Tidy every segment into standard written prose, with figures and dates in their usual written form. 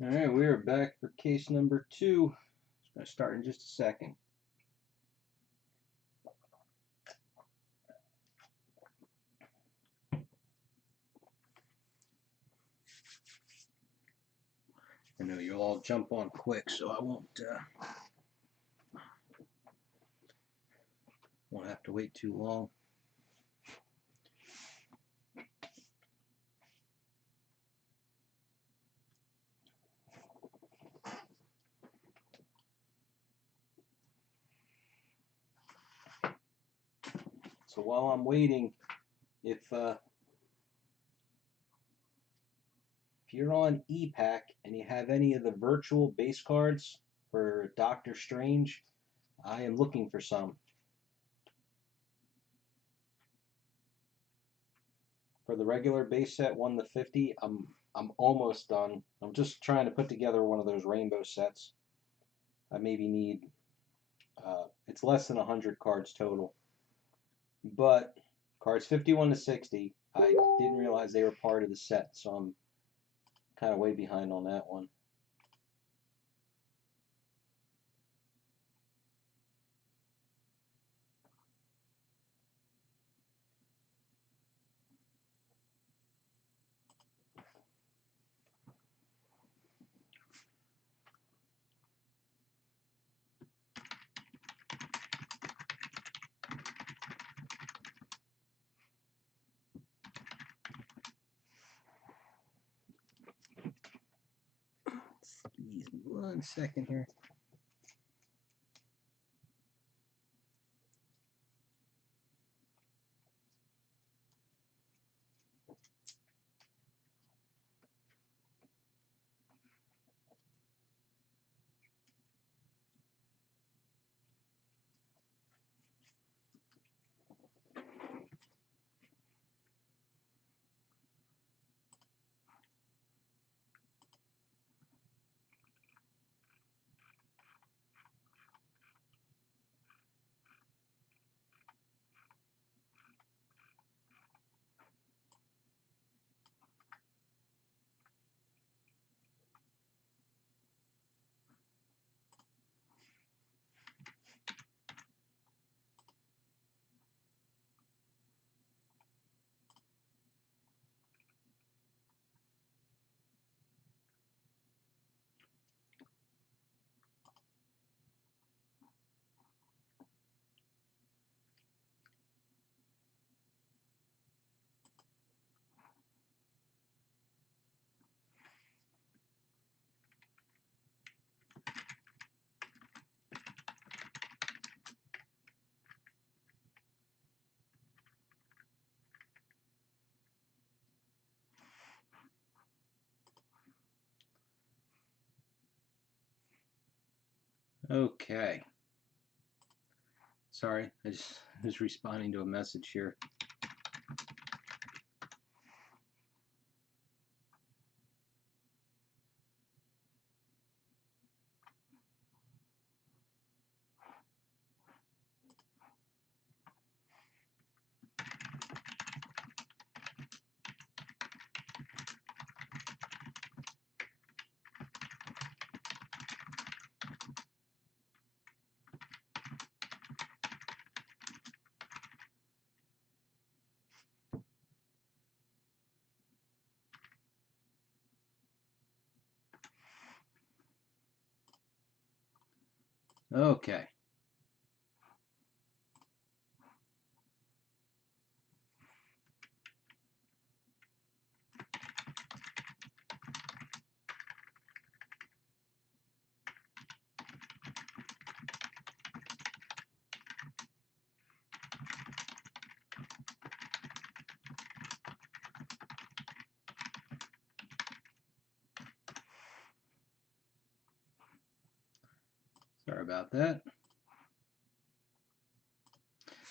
All right, we are back for case number 2. It's going to start in just a second. I know you'll all jump on quick, so I won't have to wait too long. So while I'm waiting, if you're on ePack and you have any of the virtual base cards for Doctor Strange, I am looking for some. For the regular base set 1 to 50, I'm almost done. I'm just trying to put together one of those rainbow sets. I maybe need it's less than 100 cards total. But cards 51 to 60, I didn't realize they were part of the set, so I'm kind of way behind on that one. Excuse me 1 second here. Okay. Sorry, I just was responding to a message here. Okay. Sorry about that.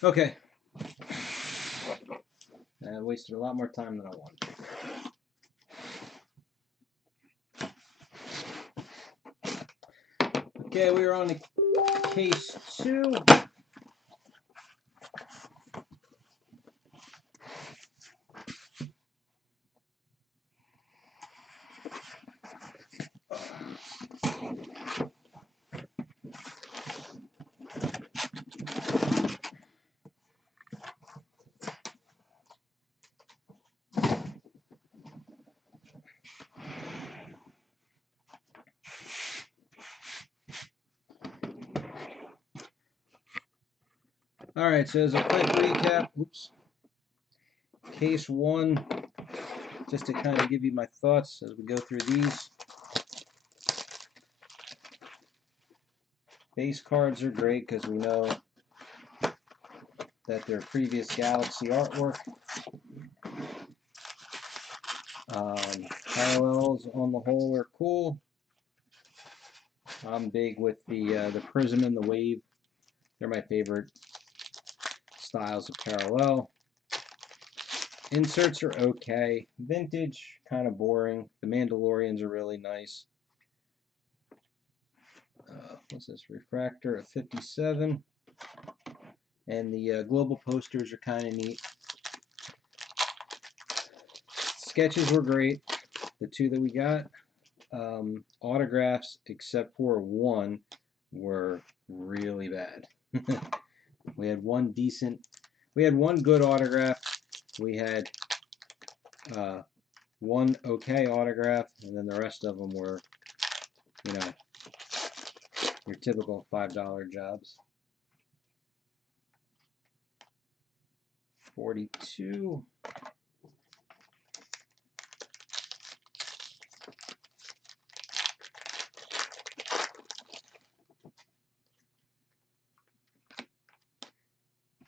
Okay. I wasted a lot more time than I wanted. Okay, we are on to case 2. All right, so as a quick recap, oops, case one, just to kind of give you my thoughts as we go through these. Base cards are great because we know that they're previous Galaxy artwork. Parallels on the whole are cool. I'm big with the Prism and the Wave. They're my favorite styles of parallel. Inserts are okay. Vintage, kind of boring. The Mandalorians are really nice. What's this? Refractor of 57. And the global posters are kind of neat. Sketches were great. The two that we got. Autographs, except for one, were really bad. We had one good autograph. We had one okay autograph, and then the rest of them were, you know, your typical $5 jobs. 42.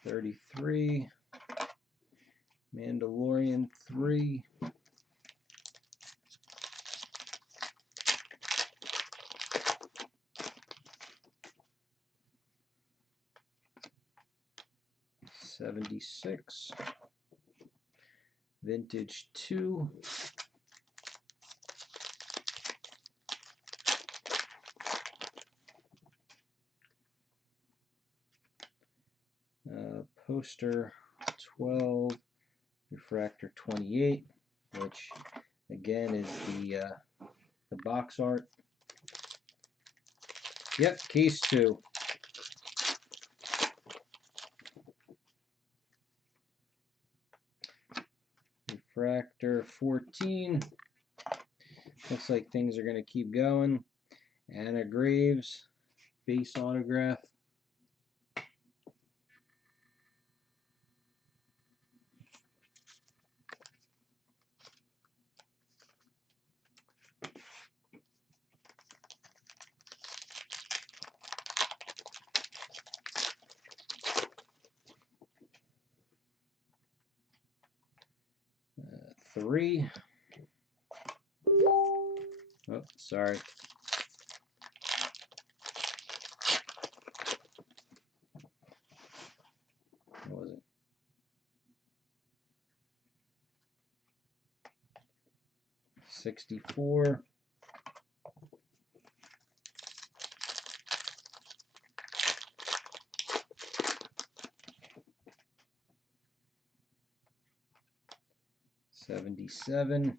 $33. Mandalorian 3. $76. Vintage 2. Poster 12. Refractor 28, which again is the box art. Yep, case 2. Refractor 14. Looks like things are going to keep going. Anna Graves, base autograph. Three. Oh, sorry. What was it? 64. $77.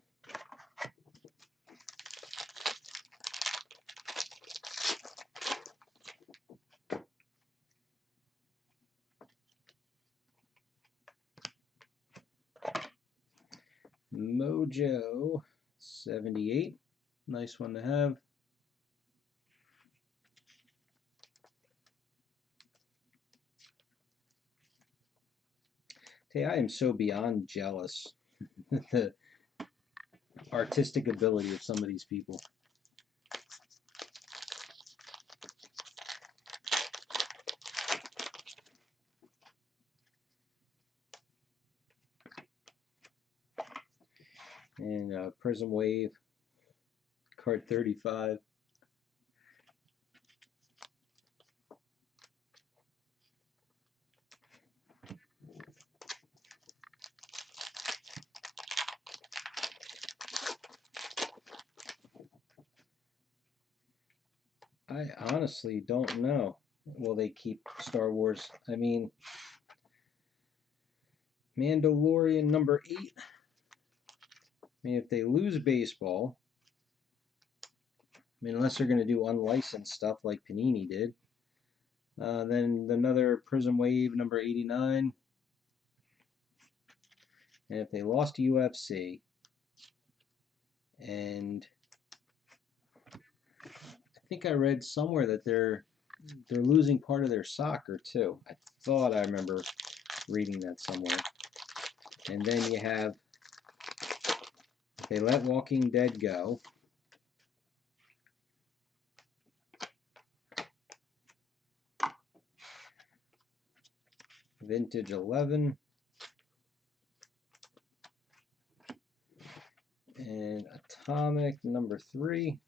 Mojo 78. Nice one to have. Hey, I am so beyond jealous the artistic ability of some of these people. And Prism Wave, card 35. I honestly don't know. Will they keep Star Wars? I mean, Mandalorian number 8. I mean, if they lose baseball, I mean, unless they're going to do unlicensed stuff like Panini did, then another Prism Wave number 89. And if they lost to UFC, and I think I read somewhere that they're they're losing part of their soccer too. I thought I remember reading that somewhere. And then you have They Let Walking Dead Go. Vintage 11. And Atomic number 3.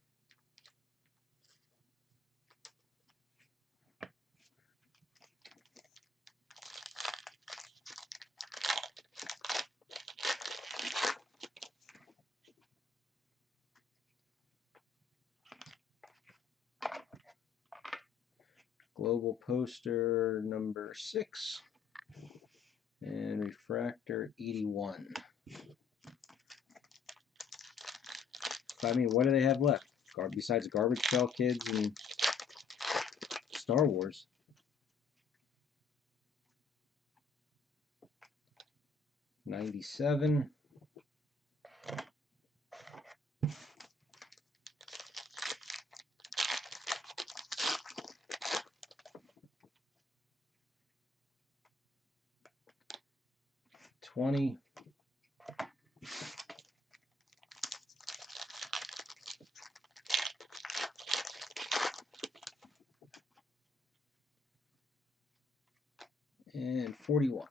Global Poster number 6. And Refractor 81. I mean, what do they have left? Besides Garbage Pail Kids and Star Wars. '97. '20. And 41.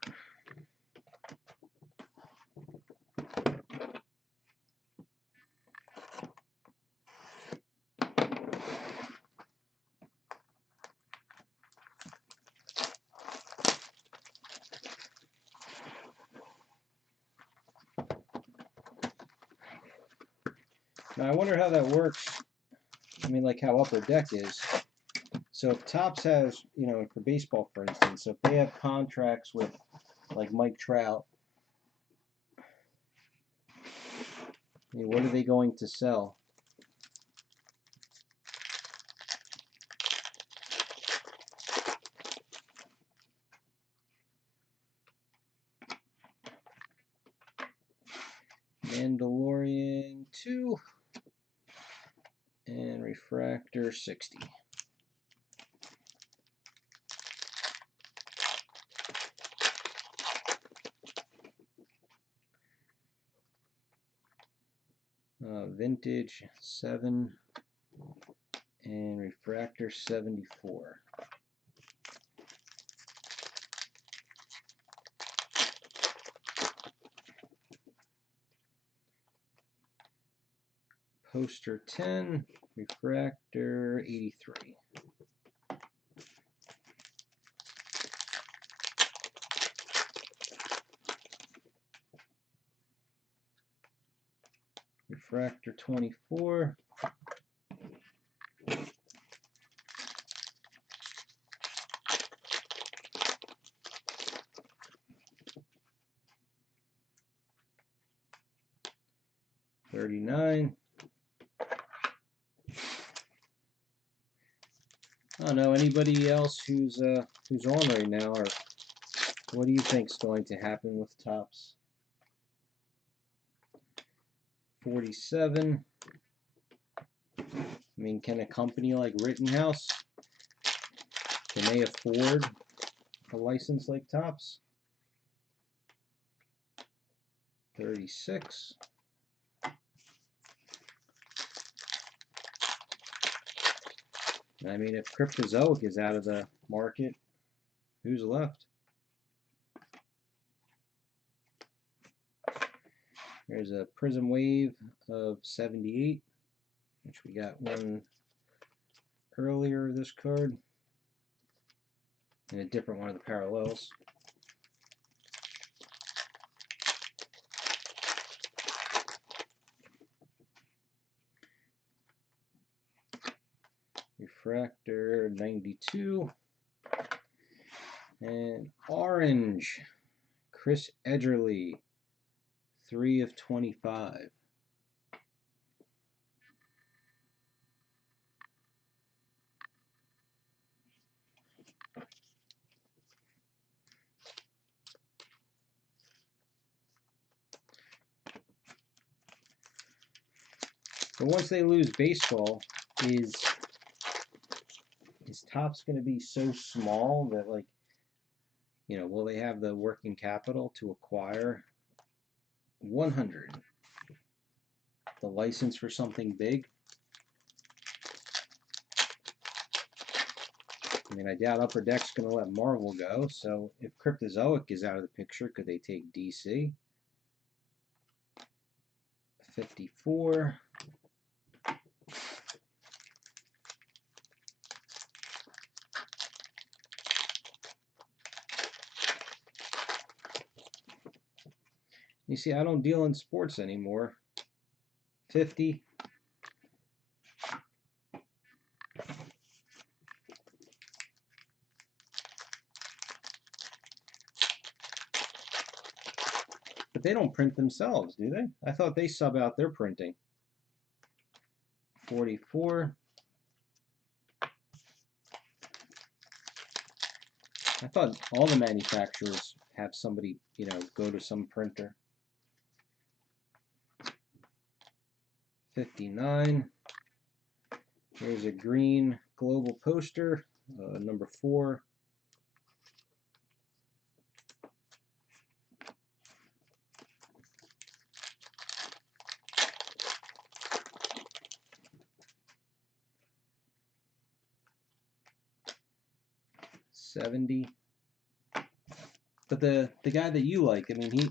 Now I wonder how that works. I mean, like how Upper Deck is. So if Topps has, you know, for baseball, for instance, so if they have contracts with like Mike Trout, I mean, what are they going to sell? Mandalorian 2 and Refractor 60. Vintage 7 and Refractor 74. Poster 10, Refractor 83. Refractor 24. '39. I don't know, anybody else who's on right now, or what do you think's going to happen with Topps? 47. I mean, can a company like Rittenhouse, can they afford a license like Topps? 36. I mean, if Cryptozoic is out of the market, who's left? There's a Prism Wave of 78, which we got one earlier, this card, and a different one of the parallels. Refractor 92. And orange, Chris Edgerly, 3 of 25. But once they lose baseball, is is Topps going to be so small that, like, you know, will they have the working capital to acquire 100? The license for something big? I mean, I doubt Upper Deck's going to let Marvel go, so if Cryptozoic is out of the picture, could they take DC? 54. You see, I don't deal in sports anymore. 50. But they don't print themselves, do they? I thought they sub out their printing. 44. I thought all the manufacturers have somebody, you know, go to some printer. 59. Here's a green global poster, number 4. $70. But the guy that you like, I mean,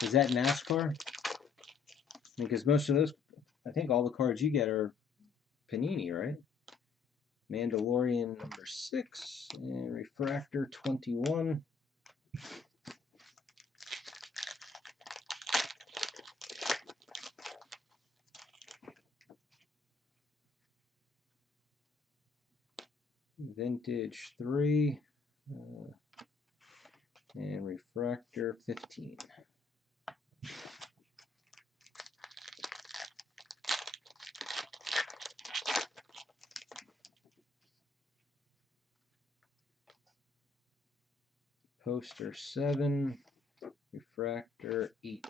is that NASCAR? Because most of those, I think all the cards you get are Panini, right? Mandalorian number 6 and Refractor 21. Vintage 3 and Refractor 15. Poster 7, Refractor 8.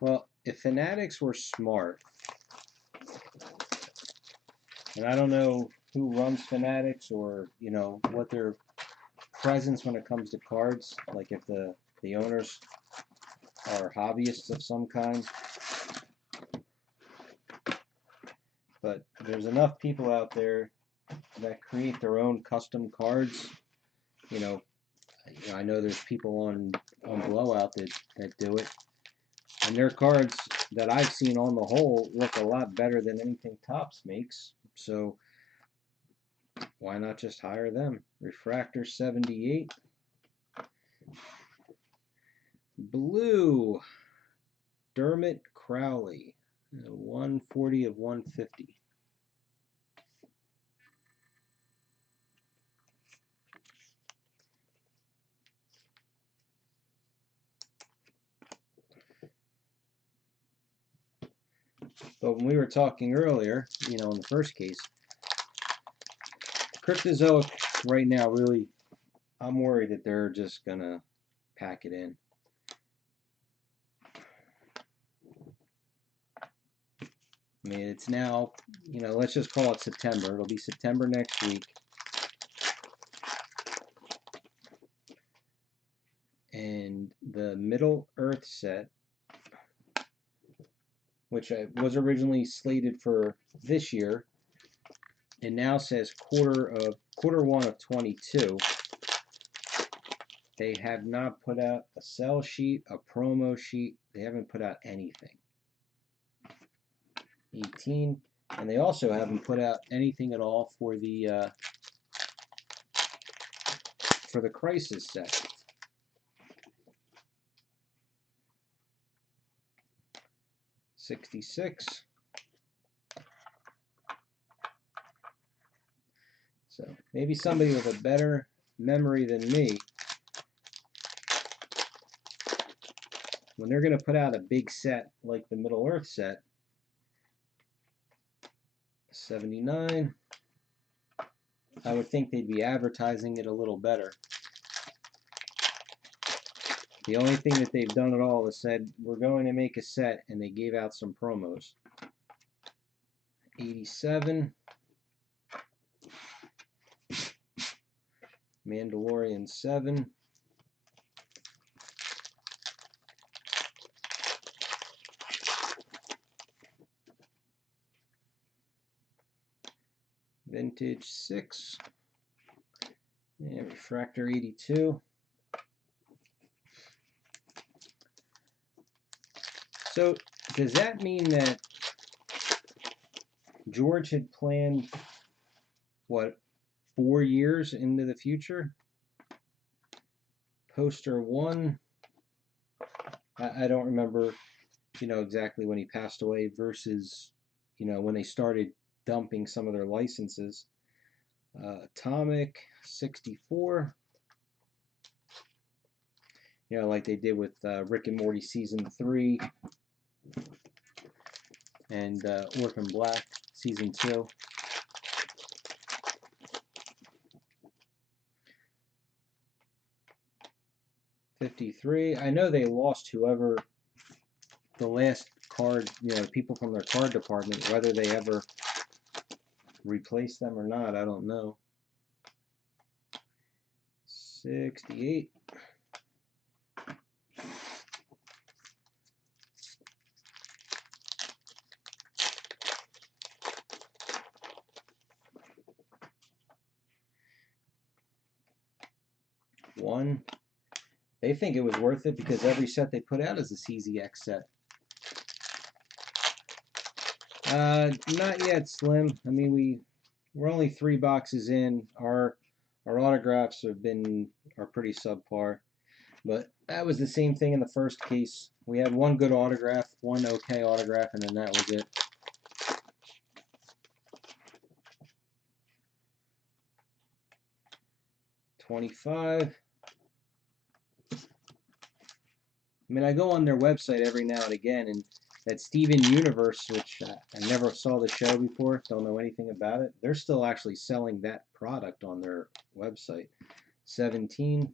Well, if Fanatics were smart, and I don't know who runs Fanatics or, you know, what their presence when it comes to cards, like if the owners are hobbyists of some kind. But there's enough people out there that create their own custom cards. You know, I know there's people on Blowout that do it. And their cards that I've seen on the whole look a lot better than anything Topps makes. So why not just hire them? Refractor 78. Blue, Dermot Crowley, 140 of 150. But when we were talking earlier, you know, in the first case, Cryptozoic right now, really, I'm worried that they're just going to pack it in. I mean, it's now, you know, let's just call it September. It'll be September next week. And the Middle Earth set, which was originally slated for this year, it now says quarter 1 of 22. They have not put out a sell sheet, a promo sheet. They haven't put out anything. 18, and they also haven't put out anything at all for the Crisis set. $66. So maybe somebody with a better memory than me, when they're going to put out a big set like the Middle Earth set, 79, I would think they'd be advertising it a little better. The only thing that they've done at all is said, we're going to make a set, and they gave out some promos. 87. Mandalorian 7. Vintage 6. And Refractor 82. So, does that mean that George had planned, what, 4 years into the future? Poster 1. I don't remember, exactly when he passed away versus, when they started dumping some of their licenses. Atomic 64. Like they did with Rick and Morty Season 3 and Orphan Black Season 2. '53. I know they lost whoever the last card, people from their card department, whether they ever replaced them or not, I don't know. 68. One. They think it was worth it because every set they put out is a CZX set. Not yet, Slim. I mean, we're only 3 boxes in. Our autographs are pretty subpar, but that was the same thing in the first case. We had one good autograph, one okay autograph, and then that was it. '25. I mean, I go on their website every now and again, and that Steven Universe, which I never saw the show before, don't know anything about it. They're still actually selling that product on their website. 17.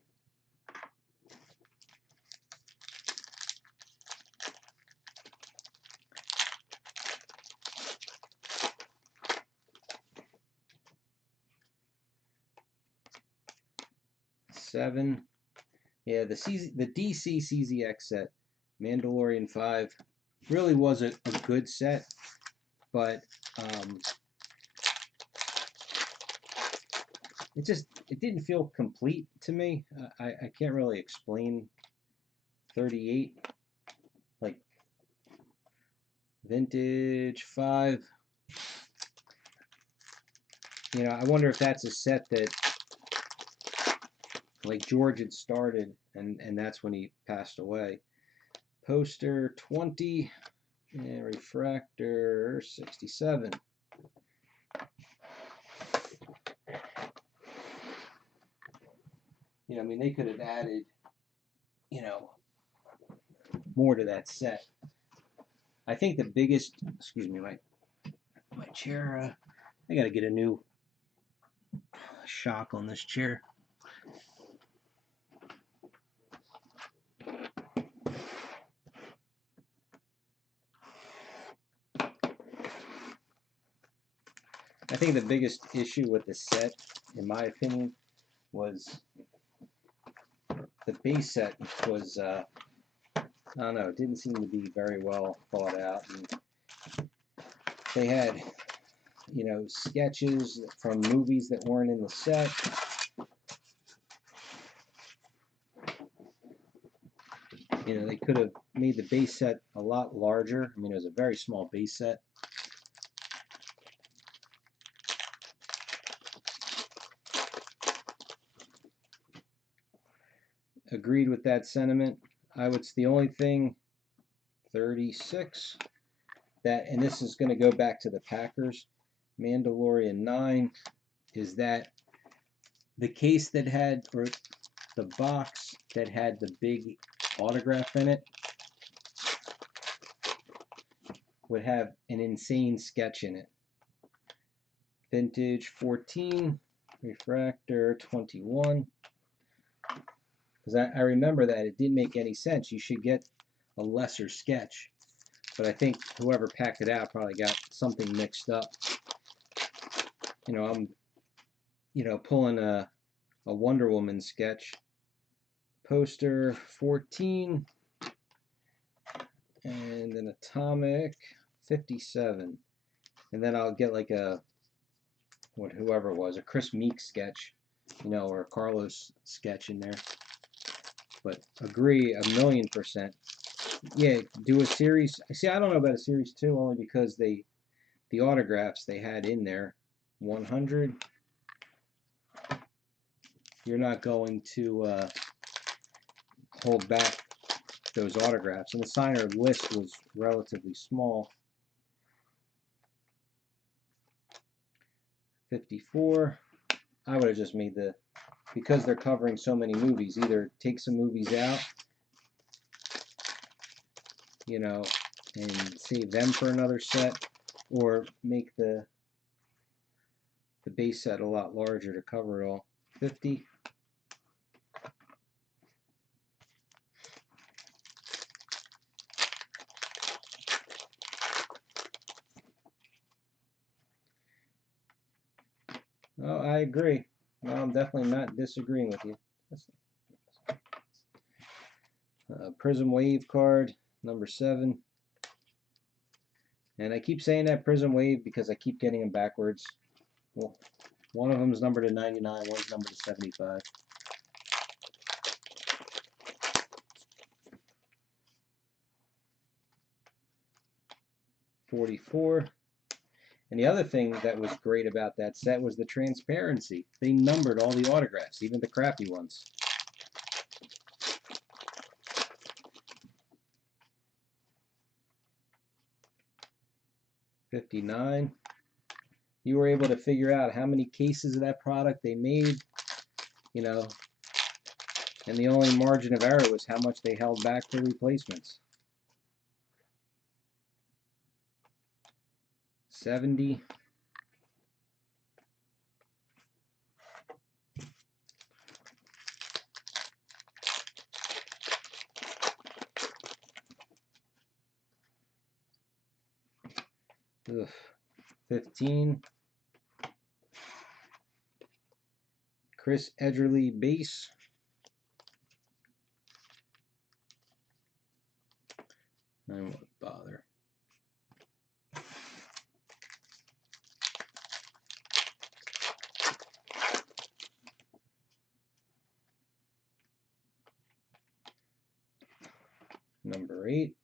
'7. Yeah, the DC CZX set, Mandalorian 5, really was a good set, but it didn't feel complete to me. I can't really explain. 38, like Vintage 5. I wonder if that's a set that like George had started and that's when he passed away. Poster 20 and Refractor 67. I mean, they could have added, more to that set. I think the biggest, excuse me, my chair, I gotta get a new shock on this chair. I think the biggest issue with the set, in my opinion, was the base set was, I don't know, it didn't seem to be very well thought out. And they had, sketches from movies that weren't in the set. They could have made the base set a lot larger. I mean, it was a very small base set. Agreed with that sentiment. The only thing, 36, and this is going to go back to the Packers, Mandalorian 9, is that the case that had, or the box that had the big autograph in it would have an insane sketch in it. Vintage 14, Refractor 21. because I remember that it didn't make any sense. You should get a lesser sketch. But I think whoever packed it out probably got something mixed up. You know, I'm, pulling a Wonder Woman sketch. Poster 14 and an Atomic 57. And then I'll get like whoever it was, a Chris Meeks sketch, or a Carlos sketch in there. But agree 1,000,000%. Yeah, do a series. See, I don't know about a series 2 only because the autographs they had in there, 100. You're not going to hold back those autographs, and the signer list was relatively small. 54. I would have just made because they're covering so many movies, either take some movies out, and save them for another set, or make the base set a lot larger to cover it all. 50. Oh, I agree. No, I'm definitely not disagreeing with you. Prism Wave card, number 7. And I keep saying that Prism Wave because I keep getting them backwards. Well, one of them is numbered to 99, one's numbered to 75. $44. And the other thing that was great about that set was the transparency. They numbered all the autographs, even the crappy ones. $59. You were able to figure out how many cases of that product they made, and the only margin of error was how much they held back for replacements. 70. Ugh. 15. Chris Edgerly base. I won't bother. Number 8.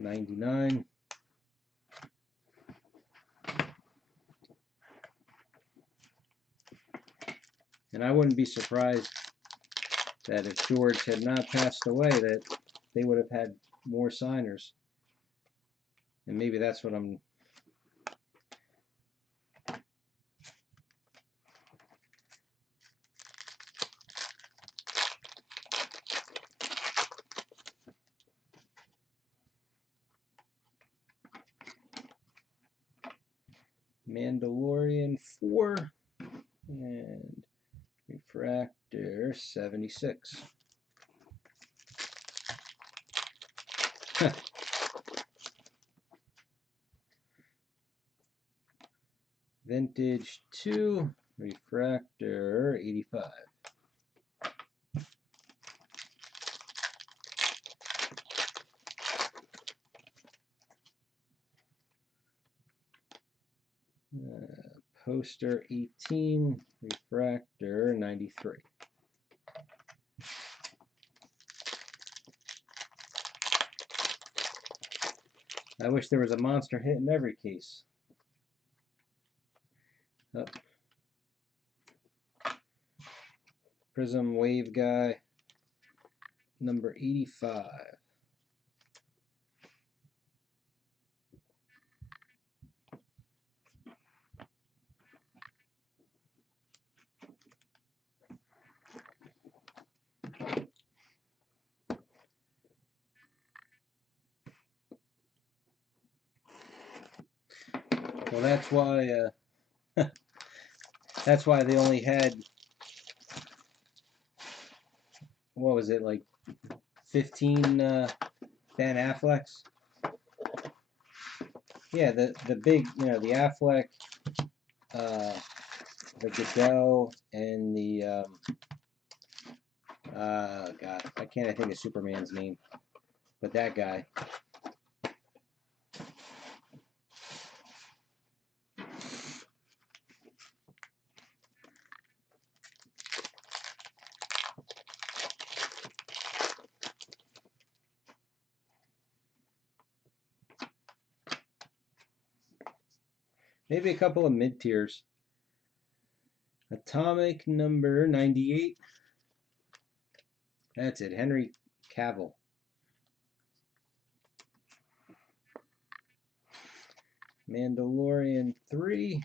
$99. And I wouldn't be surprised that if George had not passed away, that they would have had more signers. And maybe that's what I'm... Mandalorian 4 and Refractor 76. Vintage 2 Refractor 85. Poster 18 Refractor 93. I wish there was a monster hit in every case. Oh. Prism Wave Guy, number 85. Well, that's why they only had, what was it, like 15 Ben Afflecks? Yeah, the big, the Affleck, the Godot, and the God, I can't think of Superman's name, but that guy. Maybe a couple of mid tiers. Atomic number 98. That's it, Henry Cavill. Mandalorian 3.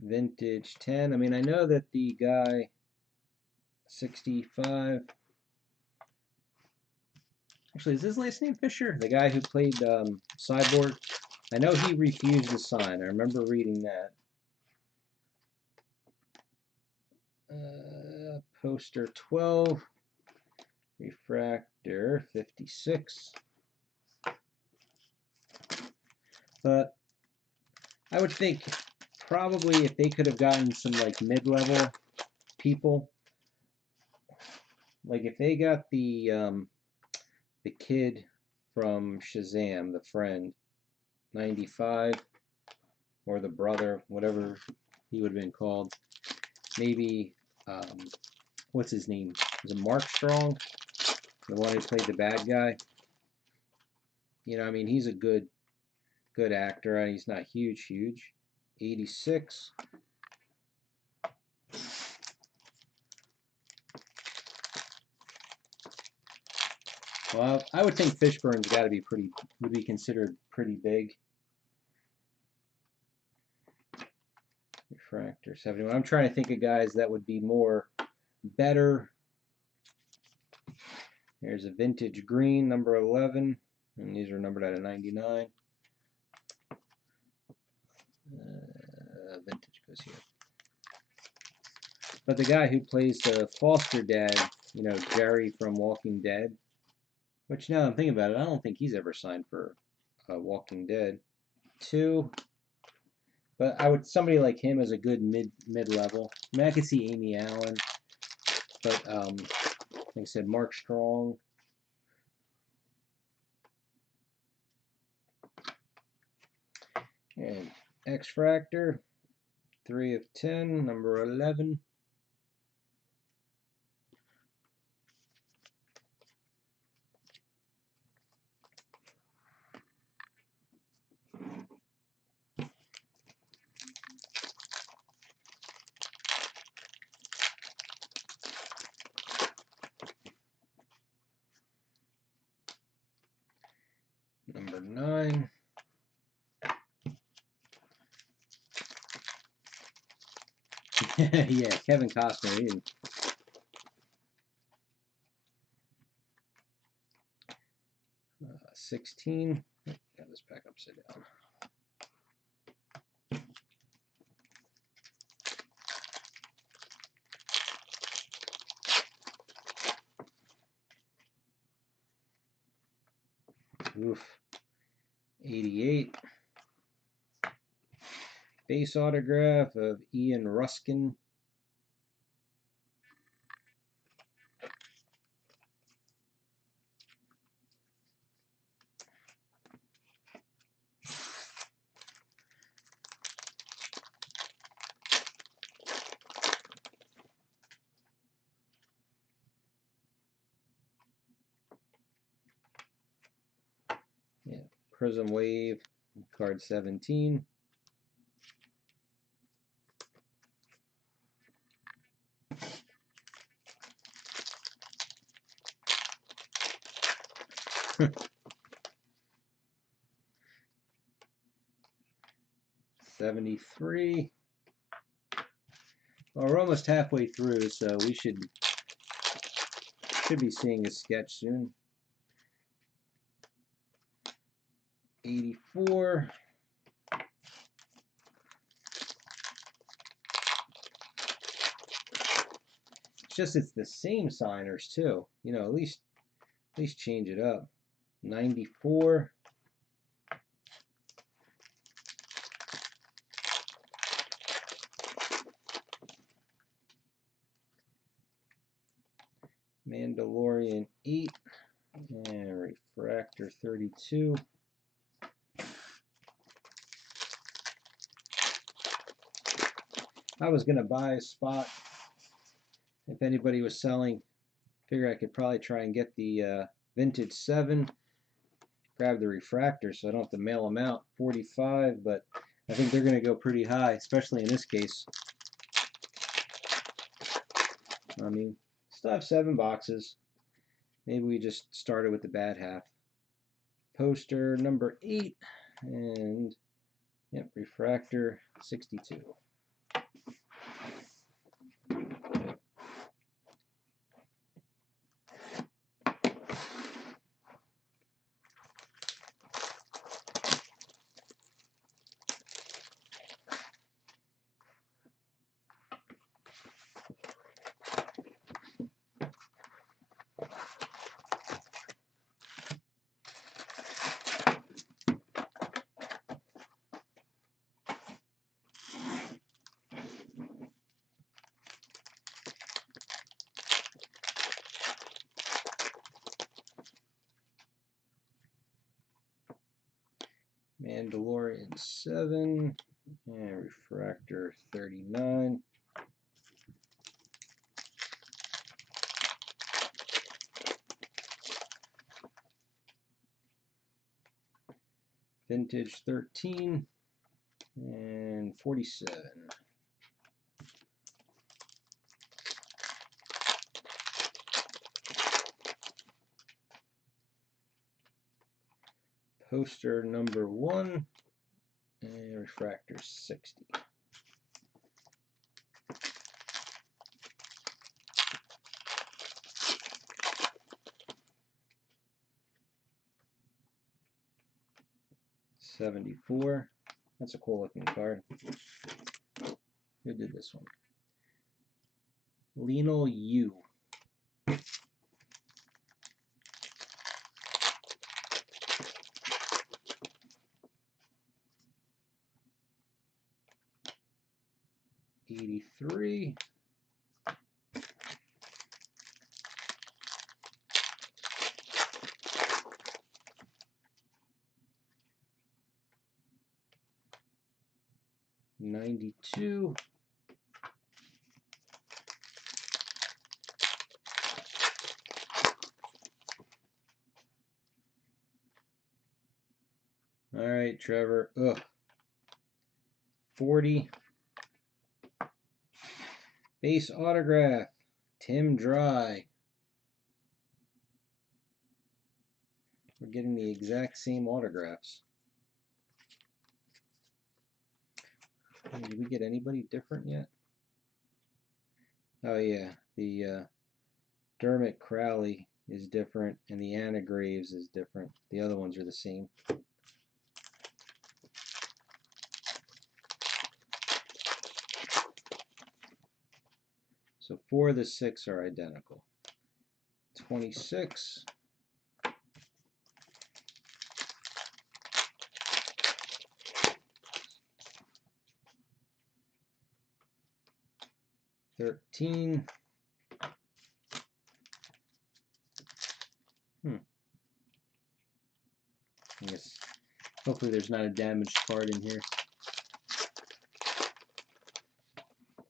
Vintage 10. I mean, I know that the guy 65. Actually, is his last name Fisher? The guy who played Cyborg. I know he refused to sign. I remember reading that. Poster 12. Refractor 56. But I would think probably if they could have gotten some like mid-level people, like if they got the kid from Shazam, the friend, 95, or the brother, whatever he would have been called. Maybe, what's his name? Is it Mark Strong? The one who played the bad guy? I mean, he's a good actor, and he's not huge. 86. Well, I would think Fishburne's got to be would be considered pretty big. Refractor 71. I'm trying to think of guys that would be better. There's a vintage green, number 11, and these are numbered out of 99. Vintage goes here. But the guy who plays the foster dad, Jerry from Walking Dead, which now I'm thinking about it, I don't think he's ever signed for Walking Dead. 2. But somebody like him as a good mid-level. I mean, I could see Amy Allen, but like I said, Mark Strong. And X-Fractor, 3 of 10, number 11. Number 9. Yeah, Kevin Costner. 16. Got this back upside down. Oof. 88. Base autograph of Ian Ruskin. Yeah, Prism Wave, card 17. '73. Well, we're almost halfway through, so we should be seeing a sketch soon. 84. It's just it's the same signers too. You know, at least change it up. 94. Mandalorian 8 and Refractor 32. I was gonna buy a spot if anybody was selling. Figure I could probably try and get the vintage 7, grab the refractor so I don't have to mail them out. 45, but I think they're gonna go pretty high, especially in this case. I mean, still have 7 boxes. Maybe we just started with the bad half. Poster number 8 and yep, refractor 62. Mandalorian 7 and refractor 39. Vintage 13 and 47. Poster number 1 and refractor 60. $74. That's a cool looking card. Who did this one? Lionel Yu. $83. $92. All right, Trevor. Ugh. 40. Base autograph. Tim Dry. We're getting the exact same autographs. Did we get anybody different yet? Oh yeah, the Dermot Crowley is different, and the Anna Graves is different. The other ones are the same. So 4 of the 6 are identical. 26. $13. I guess hopefully there's not a damaged card in here.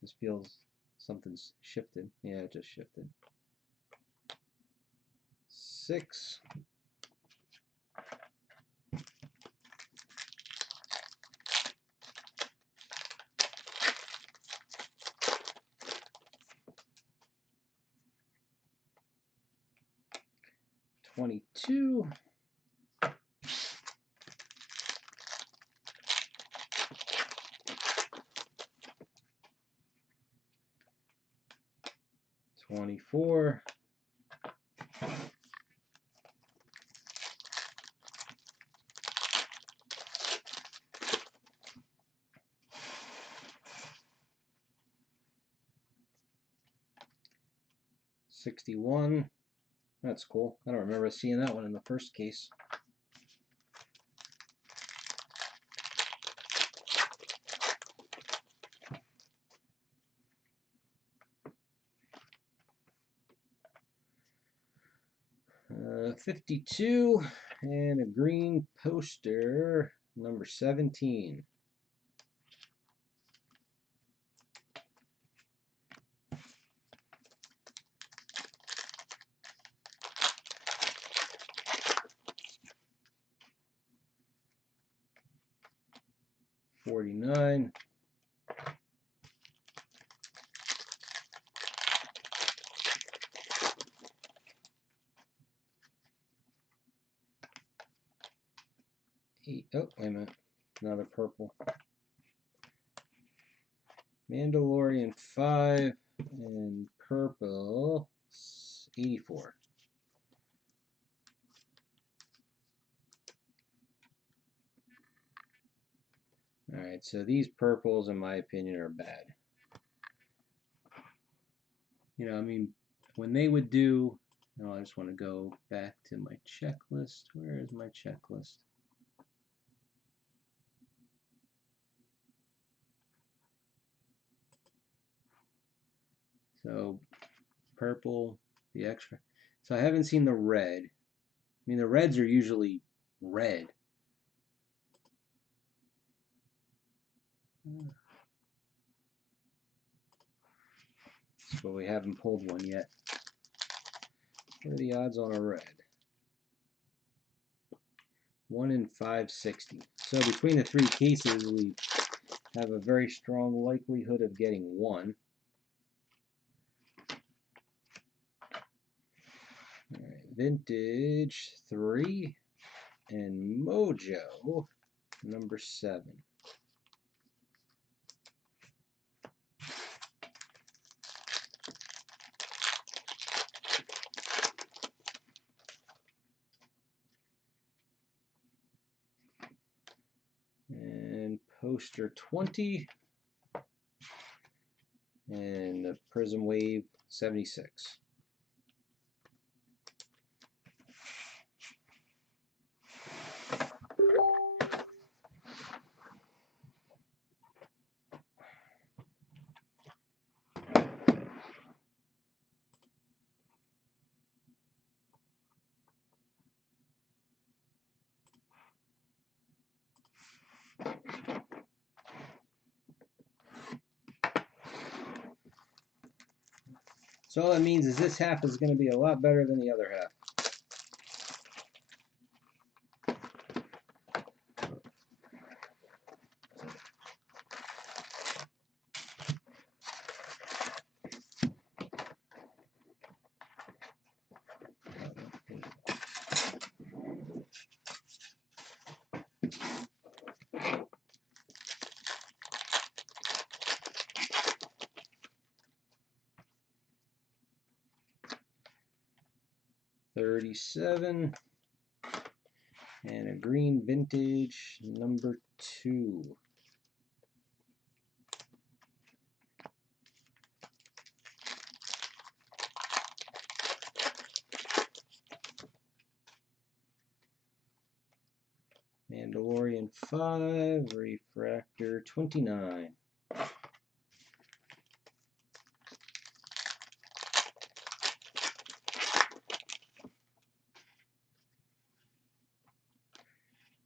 This feels something's shifted. Yeah, it just shifted. 6. $22. 24. $61. That's cool. I don't remember seeing that one in the first case. $52 and a green poster, number 17. $49. Oh, wait a minute. Another purple. Mandalorian 5 and purple 84. Alright, so these purples, in my opinion, are bad. You know, I mean, when they would do, oh, I just want to go back to my checklist. Where is my checklist? So, purple, the extra. So I haven't seen the red. I mean, the reds are usually red. But we haven't pulled one yet. What are the odds on a red? 1 in 560. So between the three cases, we have a very strong likelihood of getting one. All right, Vintage 3 and Mojo number 7. And poster 20 and the Prism Wave 76. So all that means is this half is going to be a lot better than the other half. $37 and a green vintage number 2. Mandalorian 5, refractor 29.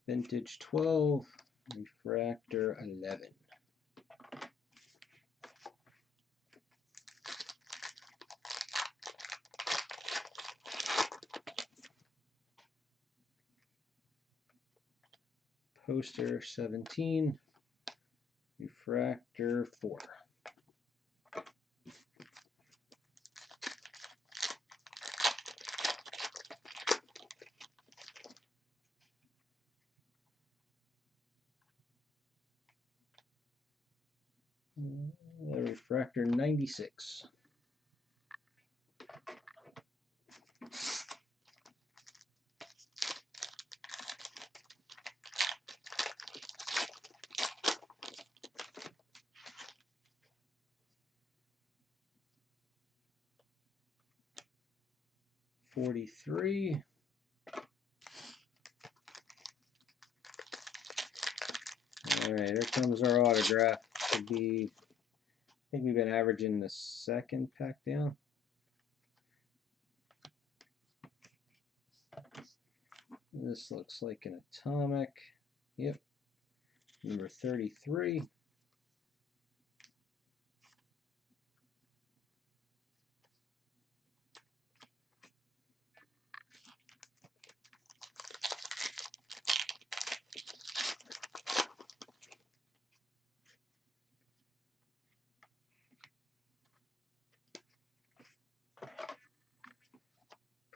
Vintage 12, refractor 11. Poster 17, refractor 4. Refractor 96. 43. All right, here comes our autograph. Should be, I think we've been averaging the second pack down. This looks like an atomic. Yep. Number 33.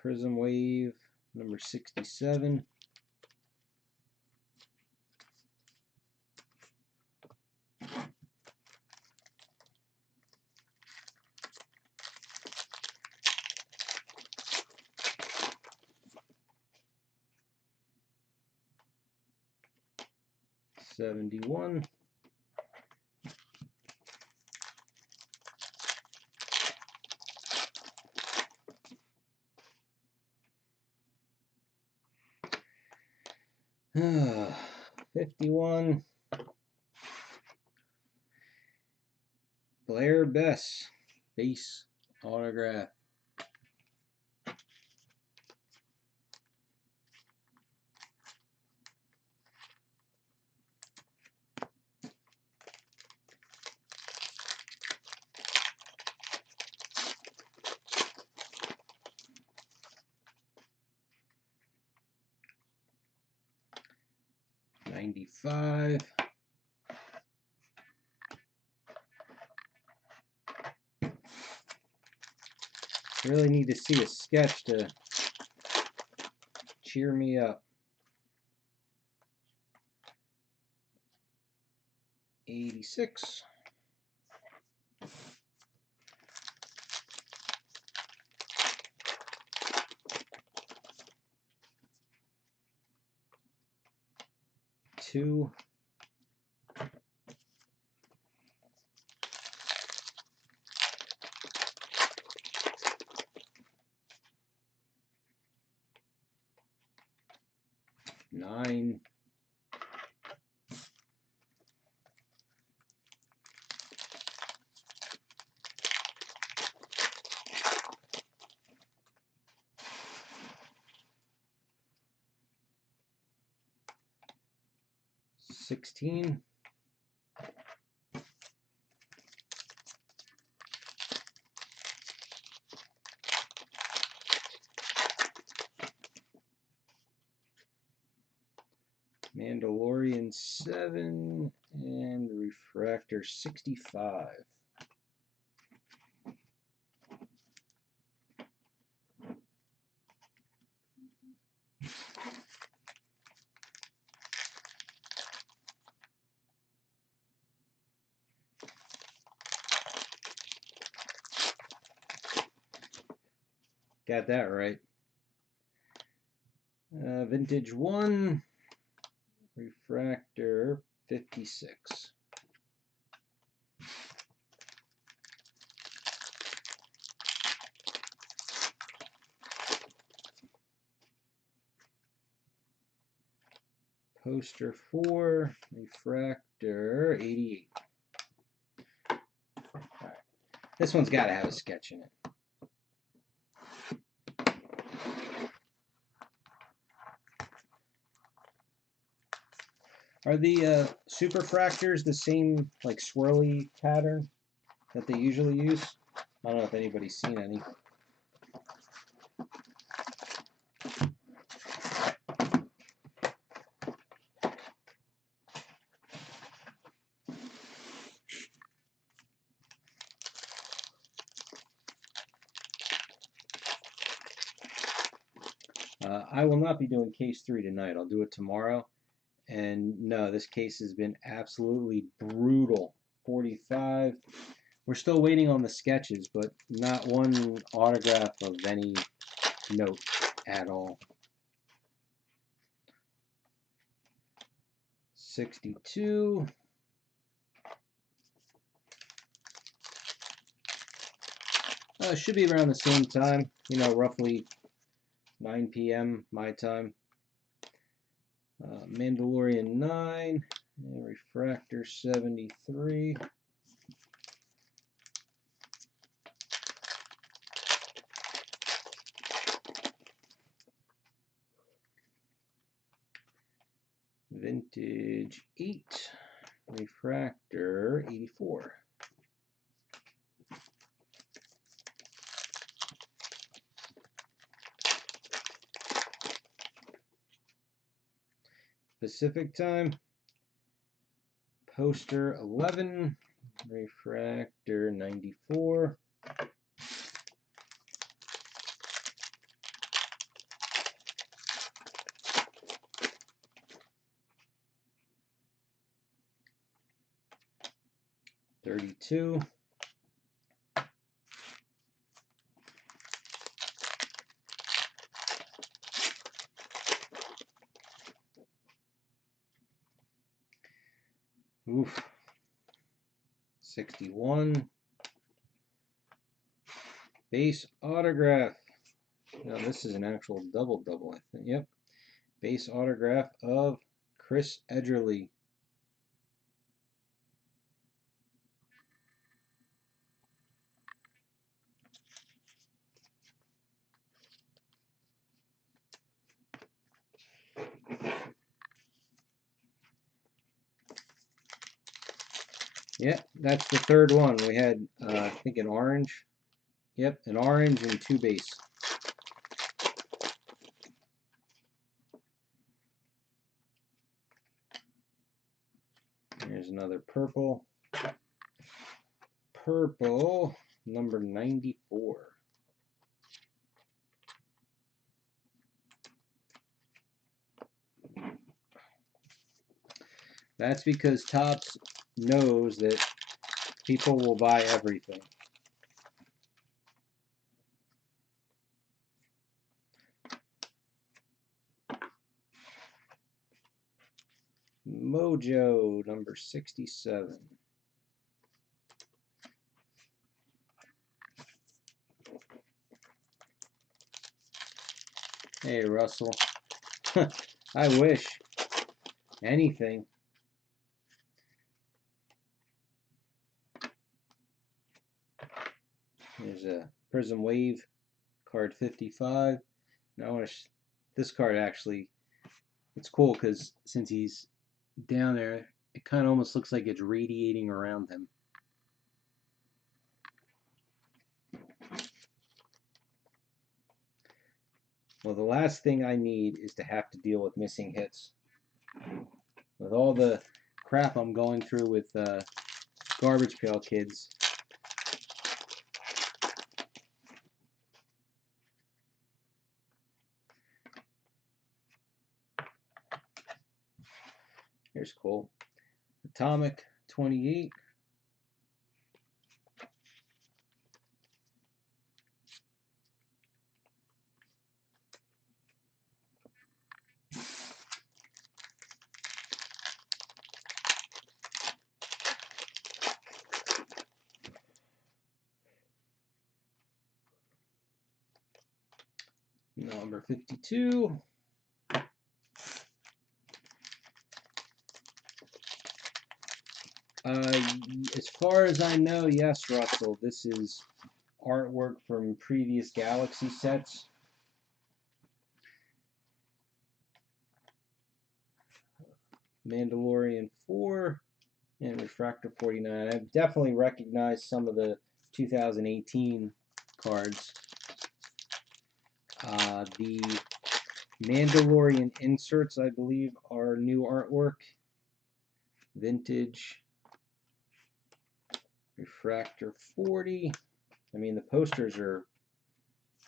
Prism Wave, number 67. '71. Ah, 51. Blair Bess, base autograph. '95. Really need to see a sketch to cheer me up. 86. Two. Nine. '16. Mandalorian 7 and Refractor 65. Got that right. Vintage 1, Refractor 56. Poster 4, Refractor 88. All right. This one's got to have a sketch in it. Are the superfractors the same like swirly pattern that they usually use? I don't know if anybody's seen any. I will not be doing case 3 tonight. I'll do it tomorrow. And no, this case has been absolutely brutal. 45. We're still waiting on the sketches, but not one autograph of any note at all. 62. Should be around the same time, you know, roughly 9 p.m. my time. Mandalorian 9 and Refractor 73. Vintage 8, Refractor 84. Pacific time, Poster 11, Refractor 94. $32. Oof. 61. Base autograph. Now this is an actual double, I think. Yep. Base autograph of Chris Edgerly. Yep, that's the third one. We had, I think, an orange. Yep, an orange and 2 base. Here's another purple. Purple, number 94. That's because Topps knows that people will buy everything. Mojo, number 67. Hey, Russell. I wish. Anything. There's a Prism Wave, card 55. Now this card actually, it's cool because since he's down there, it kind of almost looks like it's radiating around him. Well, the last thing I need is to have to deal with missing hits. With all the crap I'm going through with Garbage Pail Kids, here's Cole. Atomic 28. Number 52. As far as I know, yes, Russell, this is artwork from previous Galaxy sets. Mandalorian 4 and Refractor 49. I've definitely recognized some of the 2018 cards. The Mandalorian inserts, I believe, are new artwork. Vintage. Refractor 40. I mean, the posters are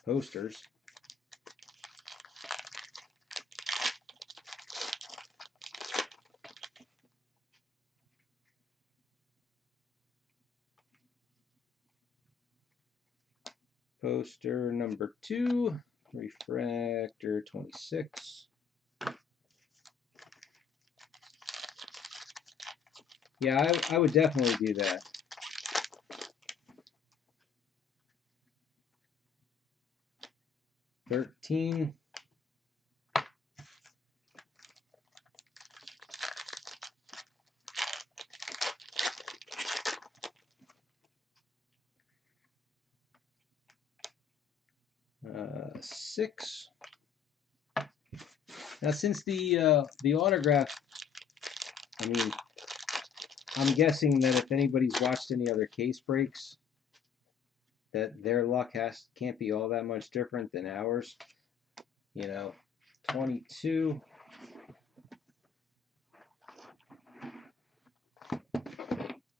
posters. Poster number 2, Refractor 26. Yeah, I would definitely do that. $13. 6. Now, since the autograph, I mean, I'm guessing that if anybody's watched any other case breaks, that their luck can't be all that much different than ours. You know, 22.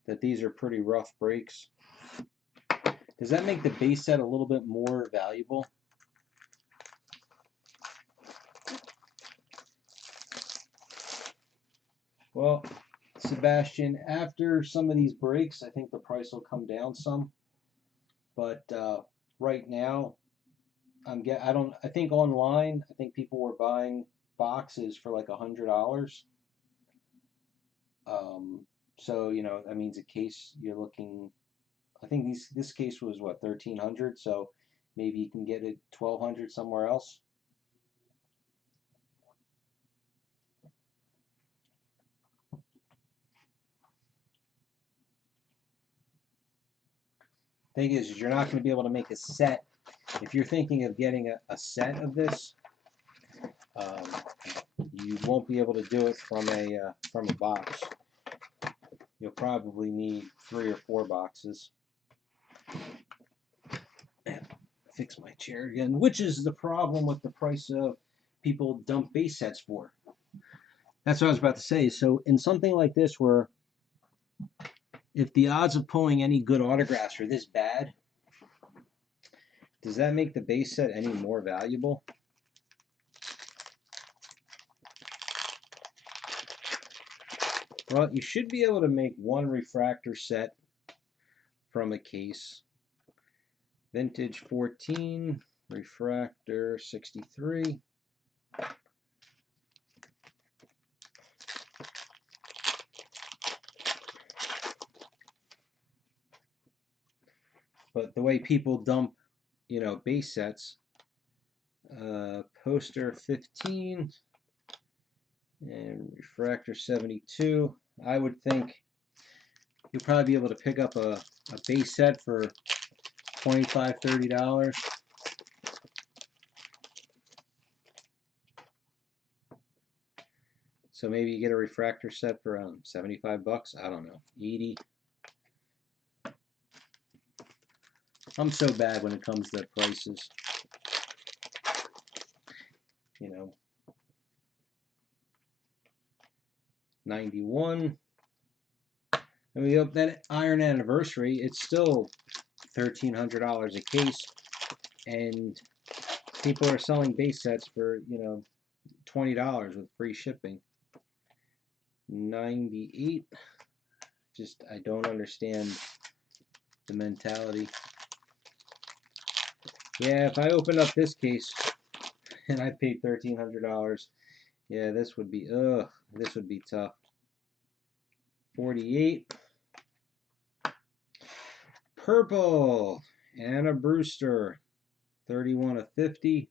That these are pretty rough breaks. Does that make the base set a little bit more valuable? Well, Sebastian, after some of these breaks, I think the price will come down some. But right now, I think online, I think people were buying boxes for like $100. So you know that means a case you're looking. I think this case was what, 1,300. So maybe you can get it 1,200 somewhere else. Thing is you're not going to be able to make a set. If you're thinking of getting a set of this, you won't be able to do it from a box. You'll probably need 3 or 4 boxes. Fix my chair again, which is the problem with the price of people dump base sets for. That's what I was about to say. So in something like this where if the odds of pulling any good autographs are this bad, does that make the base set any more valuable? Well, you should be able to make 1 refractor set from a case. Vintage 14, refractor 63. But the way people dump, you know, base sets, poster 15 and refractor 72. I would think you'll probably be able to pick up a base set for $25, $30. So maybe you get a refractor set for $75. I don't know, 80. I'm so bad when it comes to prices. You know, 91. And we hope that Iron Anniversary, it's still $1,300 a case, and people are selling base sets for, you know, $20 with free shipping. 98. Just, I don't understand the mentality. Yeah, if I opened up this case and I paid $1,300, yeah, this would be tough. 48. Purple, Anna Brewster, 31 of 50.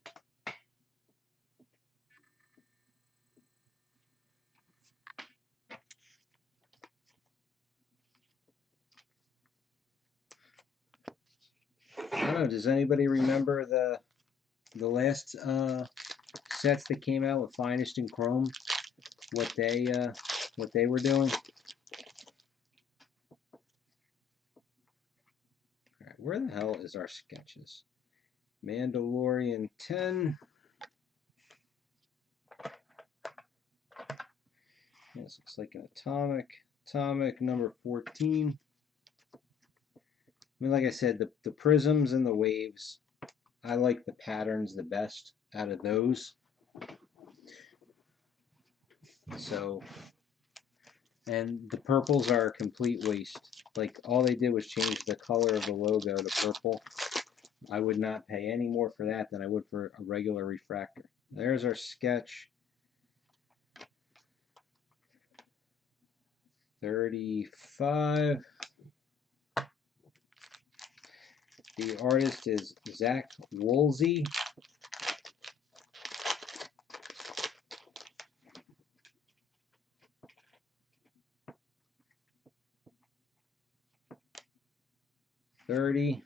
I don't know, does anybody remember the last sets that came out with Finest in Chrome? What they were doing? Alright, where the hell is our sketches? Mandalorian 10. This looks like an atomic number 14. I mean, like I said, the prisms and the waves, I like the patterns the best out of those. So, and the purples are a complete waste. Like, all they did was change the color of the logo to purple. I would not pay any more for that than I would for a regular refractor. There's our sketch. 35. The artist is Zach Woolsey. $30.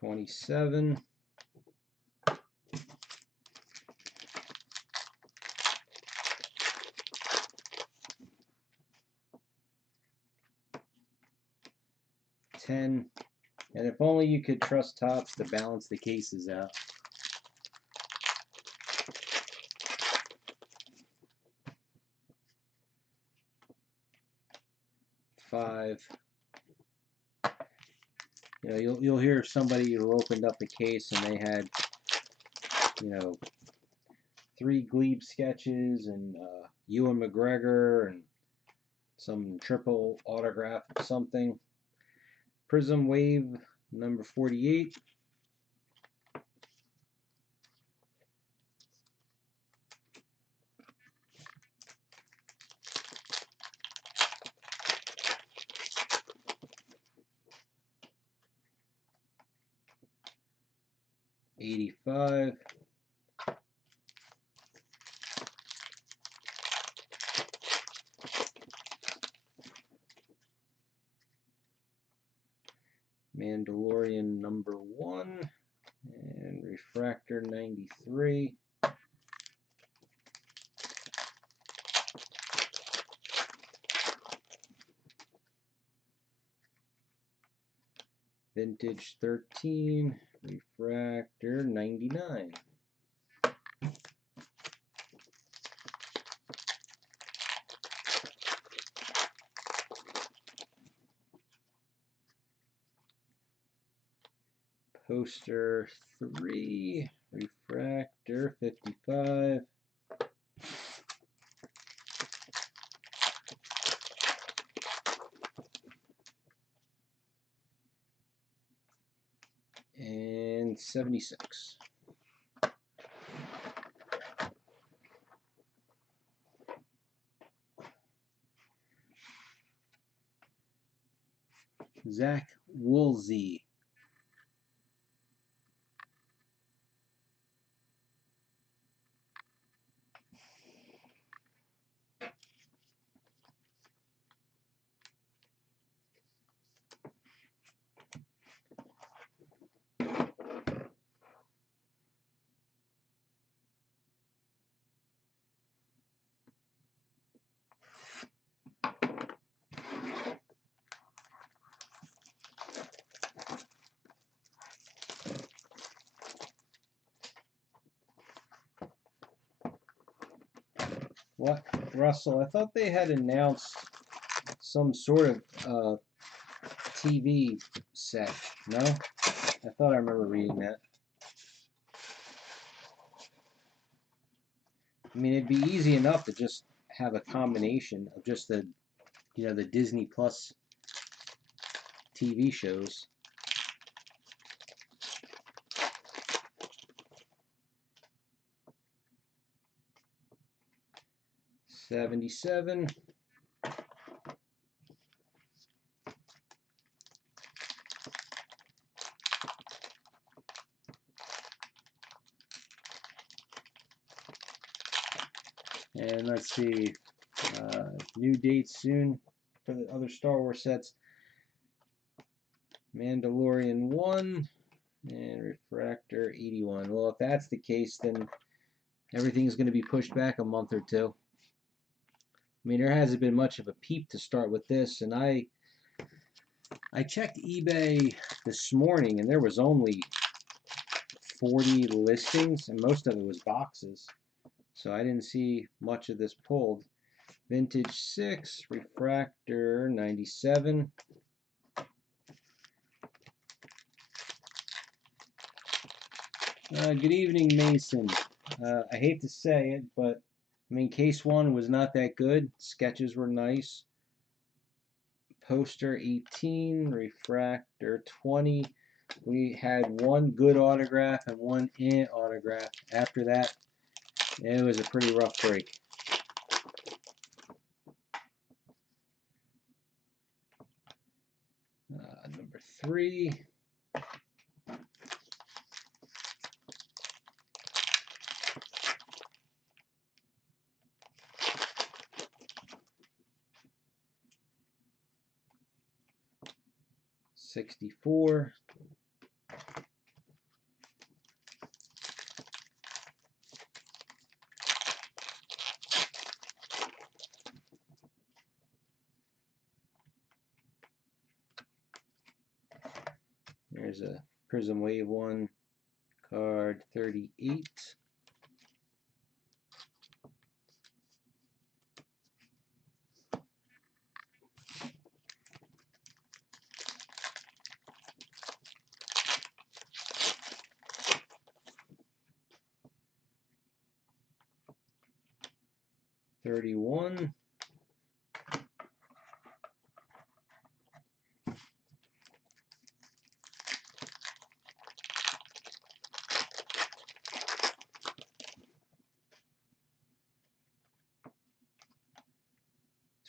27. $10. And if only you could trust Topps to balance the cases out. $5. You know, you'll hear somebody who opened up a case and they had, you know, 3 Glebe sketches and Ewan McGregor and some triple autograph of something. Prism Wave number 48. $85. Mandalorian number 1 and Refractor 93. Vintage 13, Refractor 99. Poster 3, Refractor 55. And 76. Zach Woolsey. What, Russell? I thought they had announced some sort of TV set. No? I thought I remember reading that. I mean, it'd be easy enough to just have a combination of just the, you know, the Disney Plus TV shows. $77. And let's see, new dates soon for the other Star Wars sets. Mandalorian 1 and Refractor 81. Well, if that's the case, then everything's going to be pushed back a month or two. I mean, there hasn't been much of a peep to start with this, and I checked eBay this morning, and there was only 40 listings, and most of it was boxes. So I didn't see much of this pulled. Vintage 6, Refractor 97. Good evening, Mason. I hate to say it, but I mean, case 1 was not that good. Sketches were nice. Poster 18, Refractor 20. We had 1 good autograph and 1 autograph. After that, it was a pretty rough break. Number 3. $64. There's a Prism Wave 1, card 38. $31.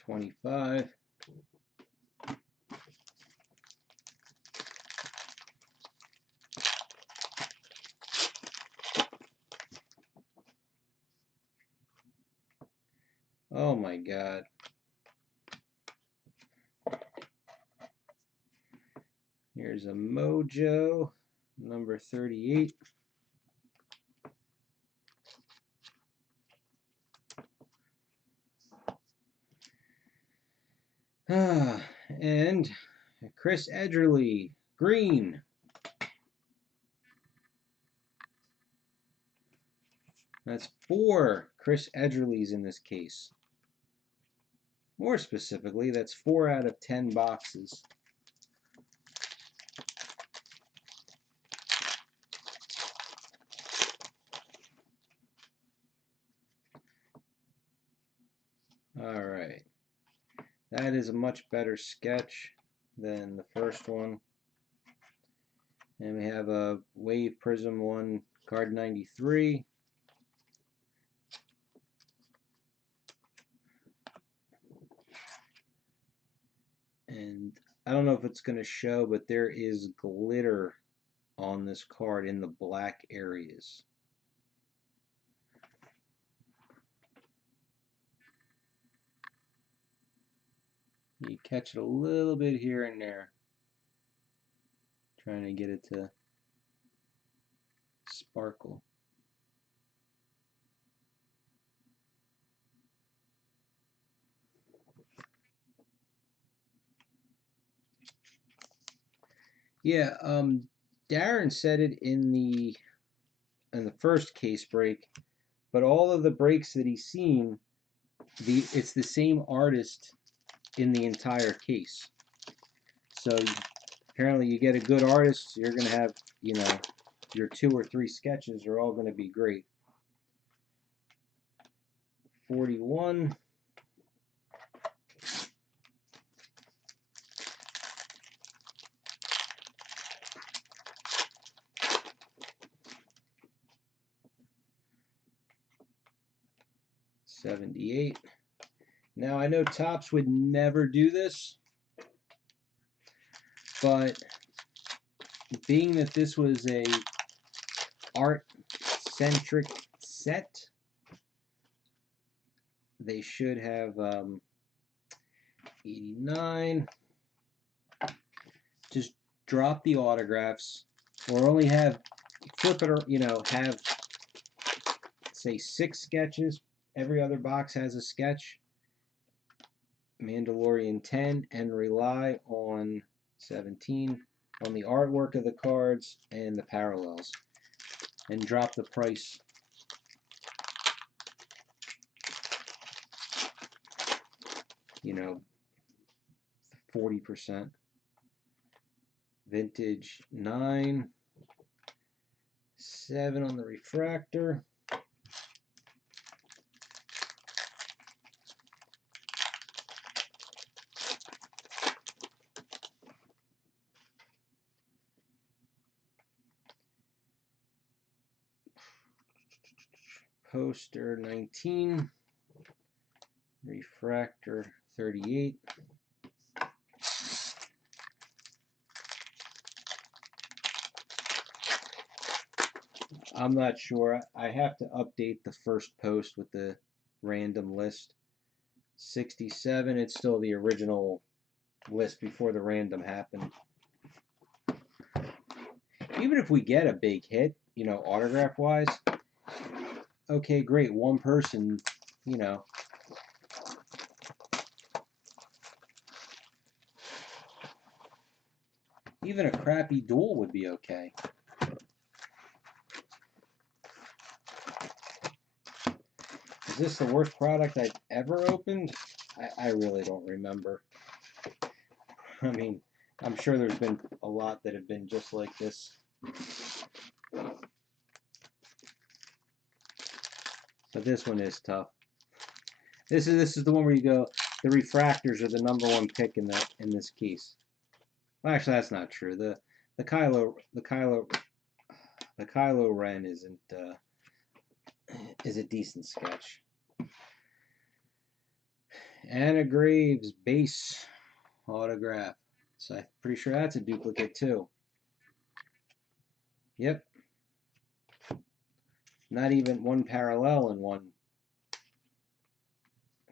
$25. Oh my God. Here's a Mojo, number 38. And Chris Edgerly, green. That's 4 Chris Edgerlys in this case. More specifically, that's 4 out of 10 boxes. All right. That is a much better sketch than the first one. And we have a Wave Prism 1, card 93. And I don't know if it's going to show, but there is glitter on this card in the black areas. You catch it a little bit here and there. Trying to get it to sparkle. Yeah, Darren said it in the first case break, but all of the breaks that he's seen, it's the same artist in the entire case. So apparently you get a good artist, you're going to have, you know, your 2 or 3 sketches are all going to be great. 41. $78. Now I know Topps would never do this, but being that this was a art-centric set, they should have 89. Just drop the autographs, or only have, flip it, or, you know, have, say, 6 sketches. Every other box has a sketch. Mandalorian 10, and rely on 17 on the artwork of the cards and the parallels, and drop the price. You know, 40%. Vintage 9, 7 on the refractor. Poster 19, refractor 38. I'm not sure. I have to update the first post with the random list. 67, it's still the original list before the random happened. Even if we get a big hit, you know, autograph-wise, okay, great, one person, you know. Even a crappy dual would be okay. Is this the worst product I've ever opened? I really don't remember. I mean, I'm sure there's been a lot that have been just like this. But this one is tough. This is the one where you go, the refractors are the -- 1 pick in this case. Well, actually, that's not true. The Kylo Ren is a decent sketch. Anna Graves base autograph. So I'm pretty sure that's a duplicate too. Yep. Not even one parallel and one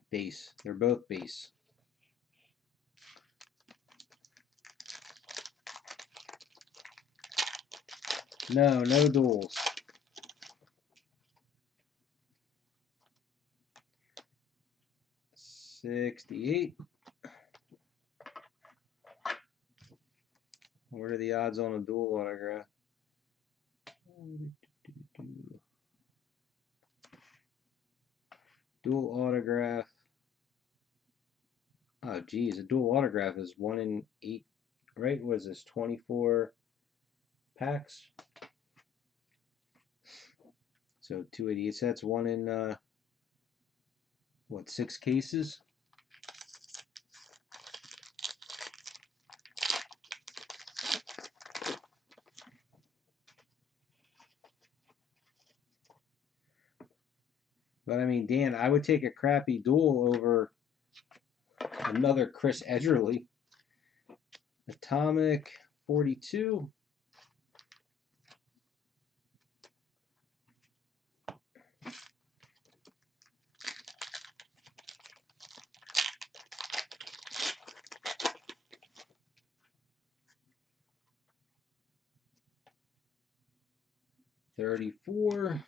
base. They're both base. No duels. '68. What are the odds on a dual autograph? Dual autograph. Oh, geez, a dual autograph is 1 in 8, right? What is this, 24 packs? So 288 sets, 1 in, what, 6 cases? But I mean, Dan, I would take a crappy dual over another Chris Edgerly. Atomic 42. '34.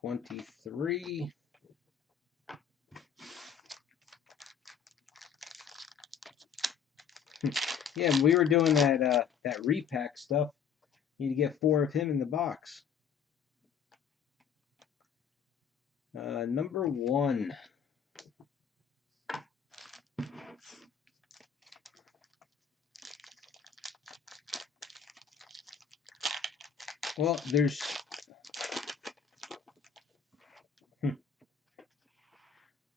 '23. Yeah, we were doing that repack stuff. You need to get 4 of him in the box. Number 1. Well, there's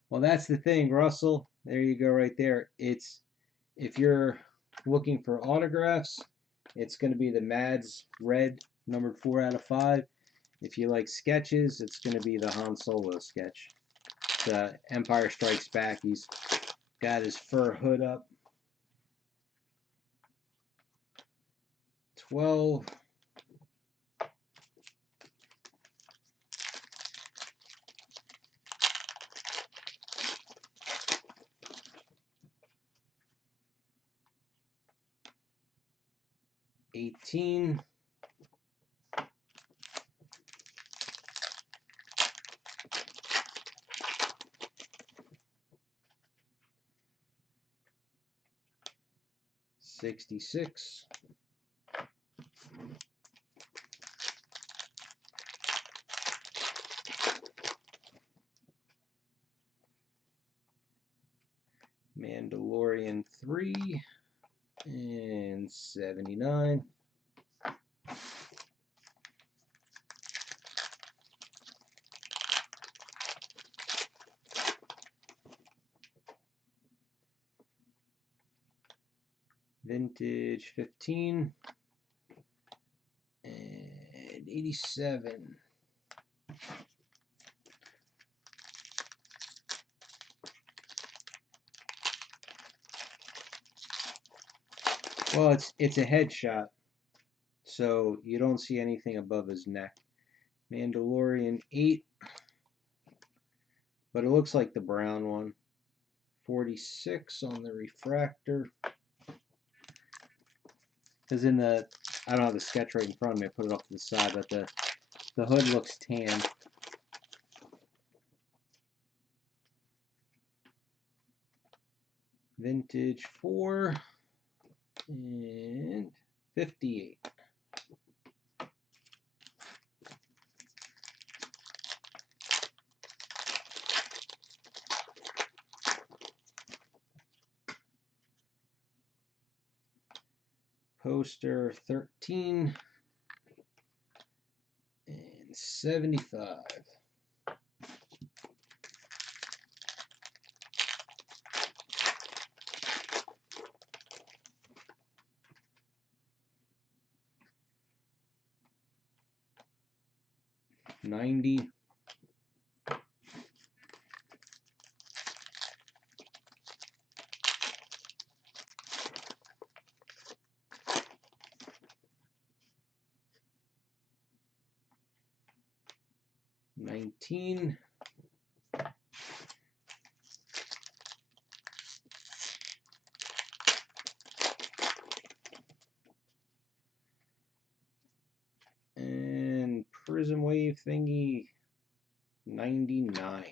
well, that's the thing, Russell. There you go, right there. It's if you're looking for autographs, it's going to be the Mads Red, numbered 4 out of 5. If you like sketches, it's going to be the Han Solo sketch. The Empire Strikes Back. He's got his fur hood up. 12. '18. '66. Mandalorian 3 and 79. Vintage 15 and 87. Well, it's a headshot, so you don't see anything above his neck. Mandalorian 8, but it looks like the brown one. 46 on the refractor. Because in the I don't have the sketch right in front of me. I put it off to the side, but the hood looks tan. Vintage 4 and 58. Poster 13 and 75. $90. $19. And Prism Wave thingy, 99.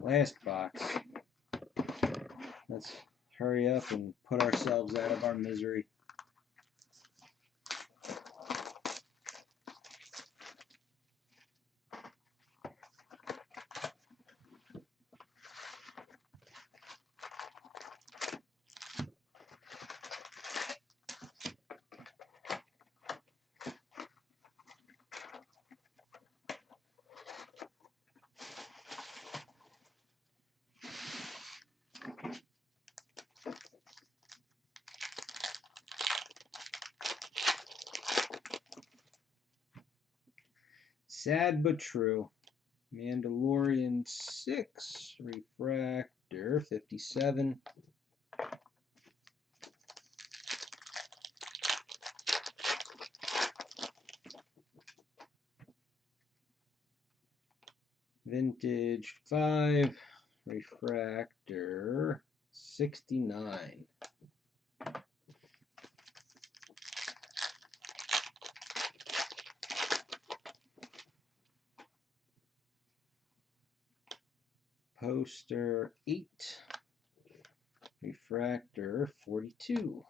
Last box. Let's hurry up and put ourselves out of our misery. Sad but true. Mandalorian 6, Refractor 57. Vintage 5, Refractor 69. Poster 8, Refractor 42.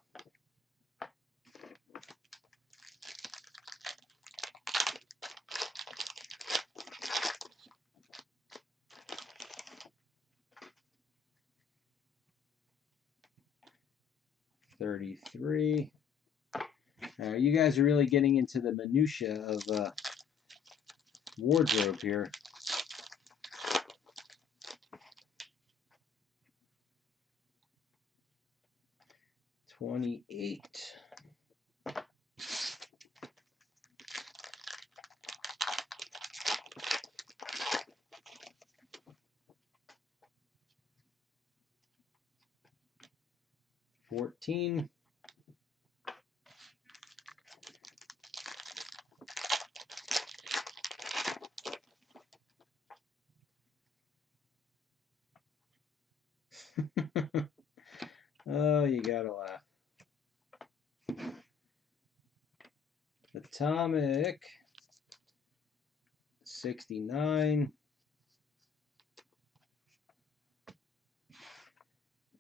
$33. You guys are really getting into the minutia of wardrobe here. $28. $14. Oh, you gotta laugh. Atomic 69.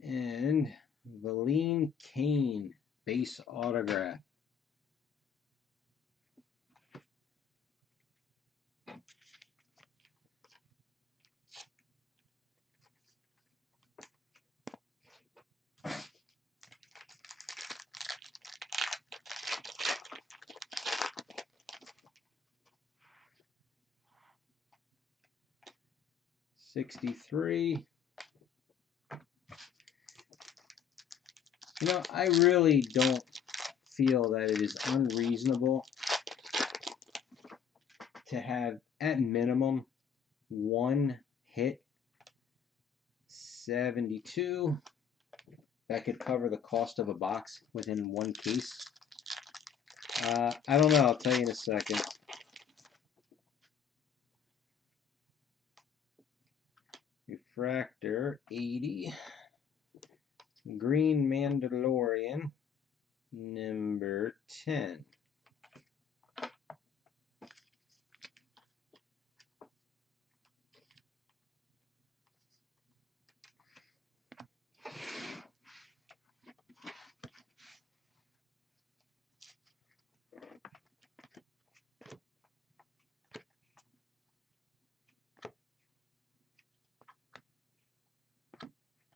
And Valine Kane base autograph. $63. You know, I really don't feel that it is unreasonable to have, at minimum, one hit. 72. That could cover the cost of a box within one case. I don't know. I'll tell you in a second. Refractor 80. Green Mandalorian number 10.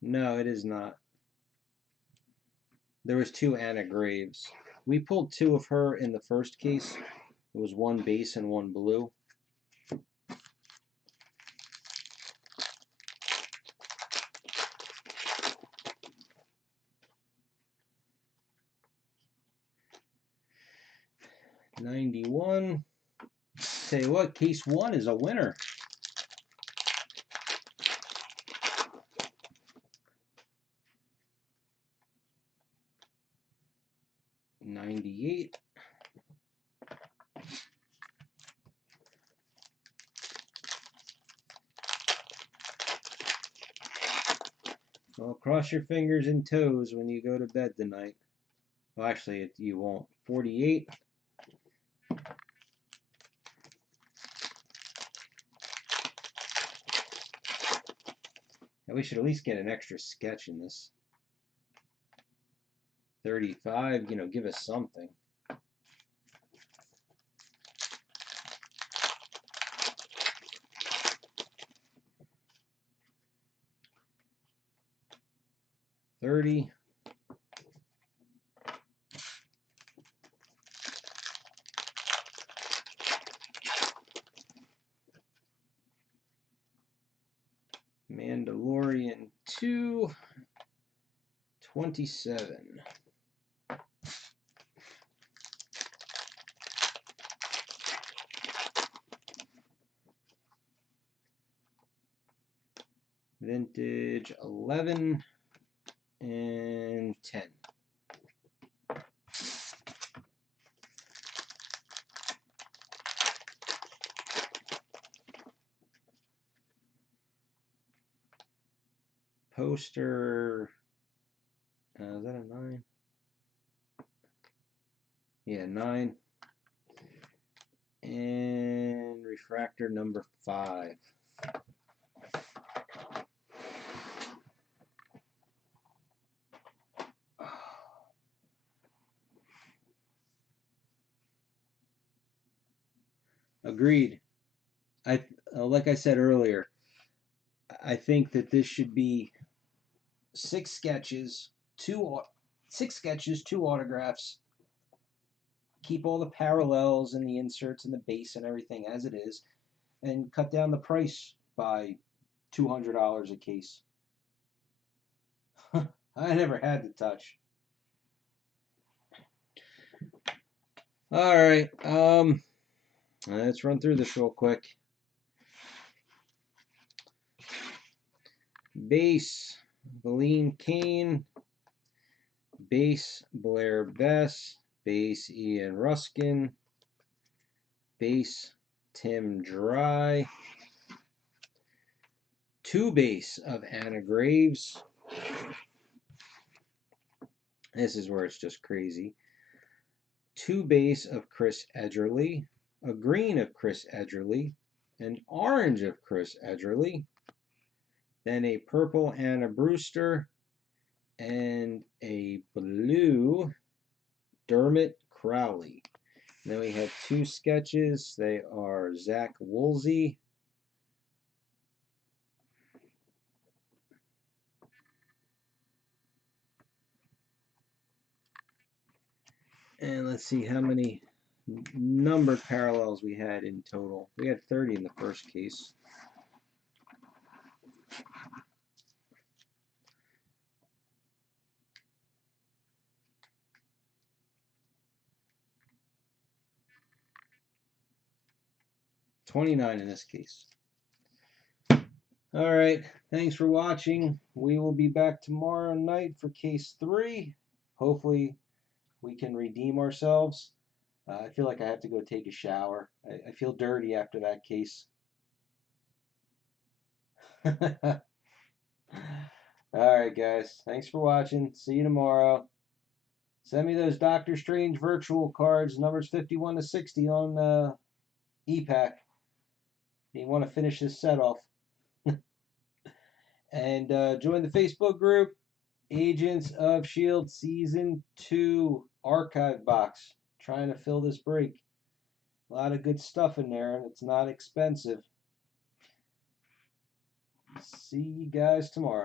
No, it is not. There was 2 Anna Graves. We pulled 2 of her in the first case. It was 1 base and 1 blue. '91. Tell you what, case 1 is a winner. '98. Well, cross your fingers and toes when you go to bed tonight. Well, actually, you won't. '48. And we should at least get an extra sketch in this. '35, give us something. '30. Mandalorian 2. 27. Vintage 11 and 10. Poster, is that a 9? Yeah, 9. And refractor number 5. Agreed. Like I said earlier, I think that this should be 6 sketches, 2 autographs. Keep all the parallels and the inserts and the base and everything as it is, and cut down the price by $200 a case. I never had to touch. All right, let's run through this real quick. Base, Valine Kane. Base, Blair Bess. Base, Ian Ruskin. Base, Tim Dry. 2 base of Anna Graves. This is where it's just crazy. 2 base of Chris Edgerly. A green of Chris Edgerly. An orange of Chris Edgerly. Then a purple Anna Brewster. And a blue Dermot Crowley. Then we have 2 sketches. They are Zach Woolsey. And let's see how many numbered parallels we had in total. We had 30 in the first case. $29 in this case. All right, thanks for watching. We will be back tomorrow night for case 3. Hopefully we can redeem ourselves. I feel like I have to go take a shower. I feel dirty after that case. Alright, guys. Thanks for watching. See you tomorrow. Send me those Doctor Strange virtual cards, numbers 51 to 60 on e-Pack. You want to finish this set off. And join the Facebook group, Agents of S.H.I.E.L.D. Season 2 Archive Box. Trying to fill this break. A lot of good stuff in there, and it's not expensive. See you guys tomorrow.